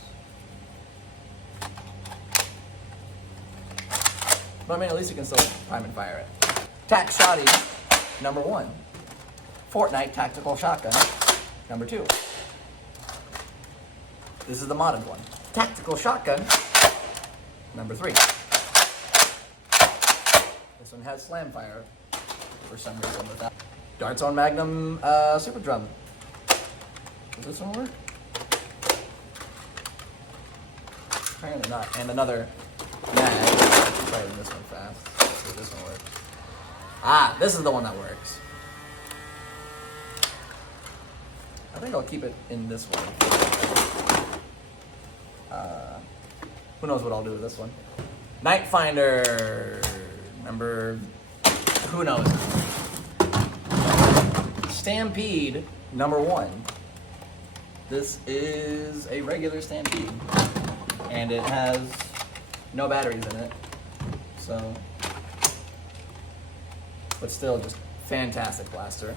But I mean, at least you can still prime and fire it. Tac Shoddy number 1. Fortnite Tactical Shotgun number 2. This is the modded one. Tactical Shotgun number 3. This one has slam fire for some reason with that. Dart Zone Magnum Super Drum. Does this one work? Apparently not. And another mag. Let's try this one fast. Let's see if this one works. Ah, this is the one that works. I think I'll keep it in this one. Who knows what I'll do with this one. Night Finder. Remember, who knows? Stampede number 1. This is a regular Stampede. And it has no batteries in it. So, but still just fantastic blaster.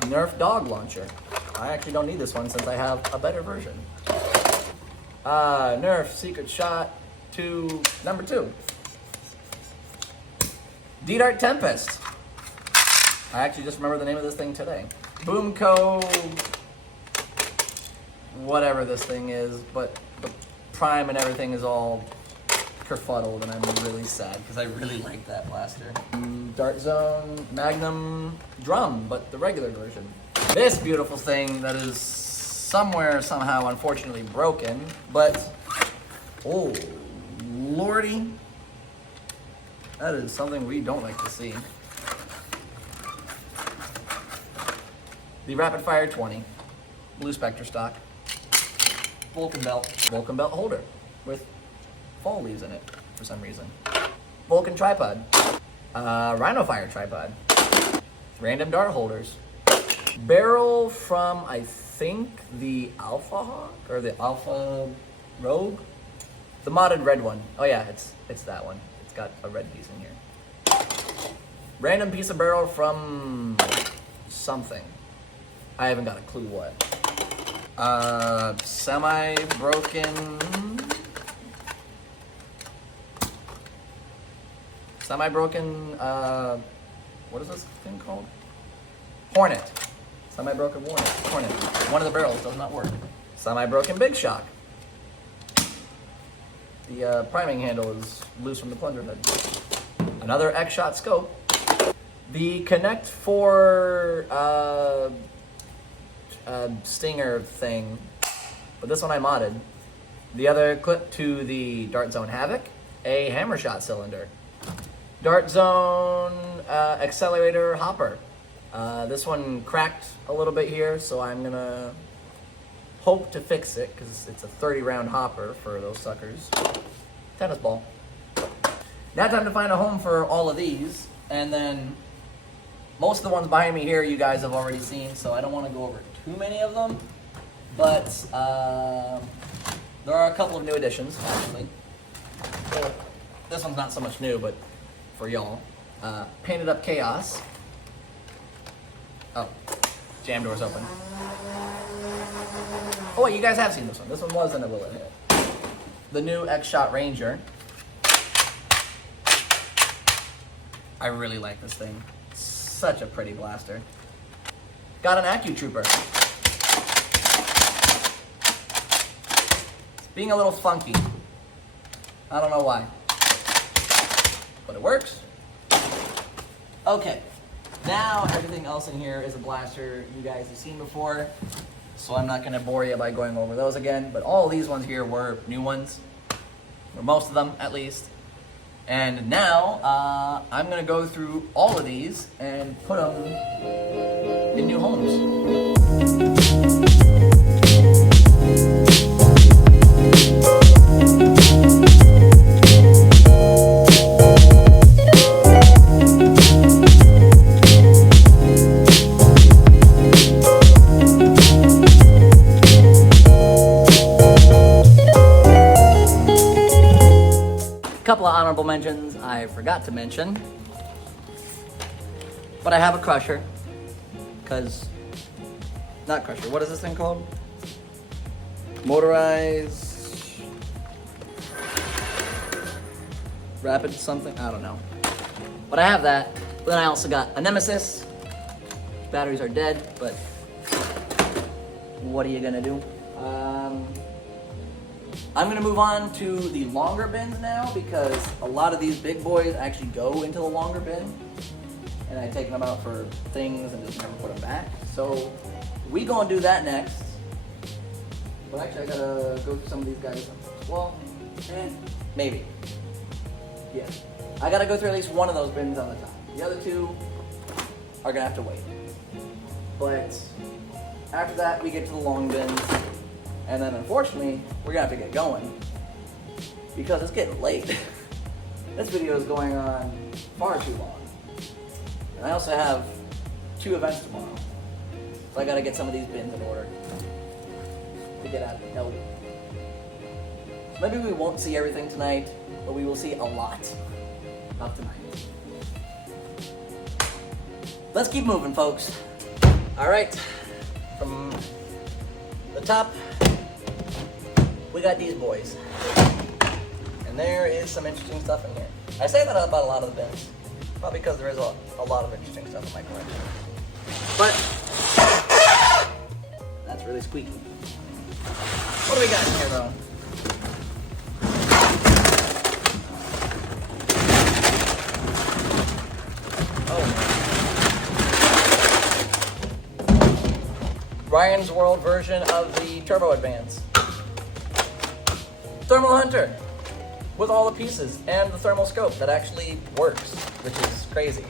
Nerf Dog Launcher. I actually don't need this one since I have a better version. Nerf Secret Shot number 2. D-Dart Tempest. I actually just remember the name of this thing today. Boomco, whatever this thing is, but the prime and everything is all kerfuddled, and I'm really sad because I really like that blaster. Dart Zone Magnum Drum, but the regular version. This beautiful thing that is somewhere, somehow, unfortunately broken, but oh, lordy, that is something we don't like to see. The Rapid Fire 20, Blue Spectre stock, Vulcan belt holder with fall leaves in it for some reason. Vulcan tripod, Rhino Fire tripod, random dart holders, barrel from I think the Alpha Hawk or the Alpha Rogue, the modded red one. Oh yeah, it's that one. It's got a red piece in here. Random piece of barrel from something. I haven't got a clue what. Semi-broken, what is this thing called? Hornet. Semi-broken Hornet. One of the barrels does not work. Semi-broken Big Shock. The priming handle is loose from the plunger head. Another X-Shot scope. The Connect 4 Stinger thing, but this one I modded. The other clip to the Dart Zone Havoc, a hammer shot cylinder. Dart Zone Accelerator Hopper. This one cracked a little bit here, so I'm gonna hope to fix it because it's a 30-round hopper for those suckers. Tennis ball. Now time to find a home for all of these, and then most of the ones behind me here you guys have already seen, so I don't want to go over too many of them, but there are a couple of new additions, actually. Well, this one's not so much new, but for y'all. Painted Up Chaos. Oh, jam door's open. Oh wait, you guys have seen this one. This one was in a Will It Hit. The new X-Shot Ranger. I really like this thing. Such a pretty blaster. Got an AccuTrooper. It's being a little funky. I don't know why. But it works. Okay. Now everything else in here is a blaster you guys have seen before. So I'm not going to bore you by going over those again. But all these ones here were new ones. or most of them at least. And now I'm gonna go through all of these and put them in new homes. Couple of honorable mentions I forgot to mention, but I have a crusher, not crusher, what is this thing called? Motorized rapid something, I don't know, but I have that. But then I also got a Nemesis. Batteries are dead, but what are you gonna do? I'm gonna move on to the longer bins now, because a lot of these big boys actually go into the longer bin, and I take them out for things and just never put them back. So we gonna do that next. But actually I gotta go through some of these guys. Well, maybe. Yeah. I gotta go through at least one of those bins on the top. The other two are gonna have to wait. But after that we get to the long bins. And then unfortunately, we're gonna have to get going because it's getting late. This video is going on far too long. And I also have 2 events tomorrow. So I gotta get some of these bins in order to get out. No. Maybe we won't see everything tonight, but we will see a lot of tonight. Let's keep moving, folks. All right, from the top, we got these boys. And there is some interesting stuff in here. I say that about a lot of the bins. Probably because there is a lot of interesting stuff in my collection. But that's really squeaky. What do we got in here though? Oh man. Ryan's World version of the Turbo Advance. Thermal Hunter with all the pieces and the thermal scope that actually works, which is crazy.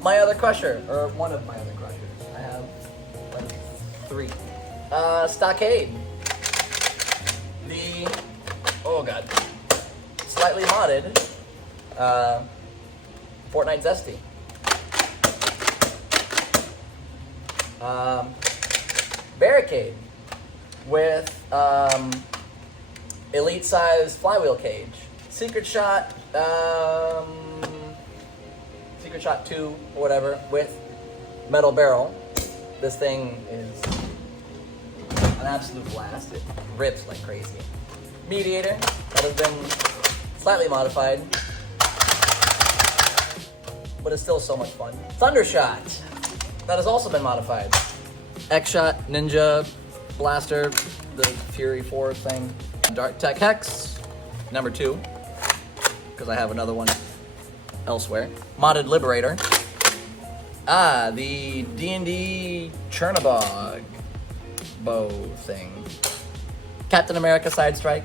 My other crusher, or one of my other crushers. I have like 3. Stockade. The, oh god, slightly modded Fortnite Zesty. Barricade with elite size flywheel cage. Secret Shot 2 or whatever with metal barrel. This thing is an absolute blast. It rips like crazy. Mediator that has been slightly modified, but it's still so much fun. Thundershot that has also been modified. X-Shot Ninja Blaster, the Fury 4 thing. Dark Tech Hex, number 2, because I have another one elsewhere. Modded Liberator. The D&D Chernabog bow thing. Captain America Side Strike.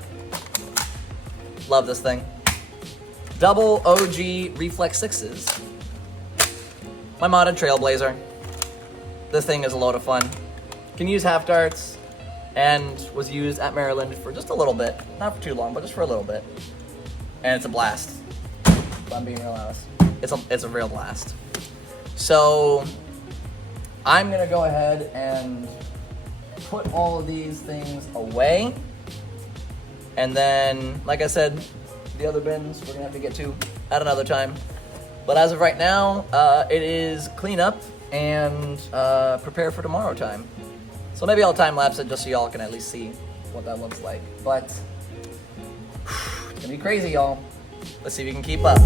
Love this thing. Double OG Reflex 6s. My modded Trailblazer. This thing is a load of fun. Can use half darts, and was used at Maryland for just a little bit. Not for too long, but just for a little bit. And it's a blast. If I'm being real honest. It's a real blast. So I'm gonna go ahead and put all of these things away. And then, like I said, the other bins we're gonna have to get to at another time. But as of right now, it is clean up and prepare for tomorrow time. So maybe I'll time lapse it just so y'all can at least see what that looks like. But it's gonna be crazy, y'all. Let's see if you can keep up.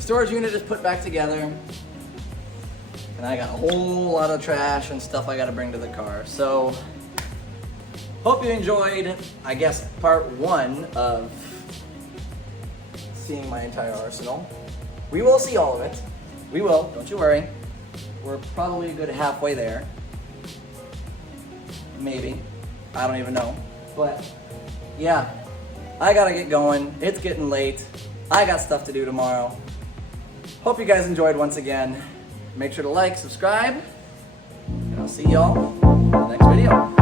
the storage unit is put back together. And I got a whole lot of trash and stuff I gotta bring to the car. So, hope you enjoyed, I guess, part 1 of seeing my entire arsenal. We will see all of it. We will, don't you worry. We're probably a good halfway there. Maybe. I don't even know. But, yeah. I gotta get going. It's getting late. I got stuff to do tomorrow. Hope you guys enjoyed once again. Make sure to like, subscribe, and I'll see y'all in the next video.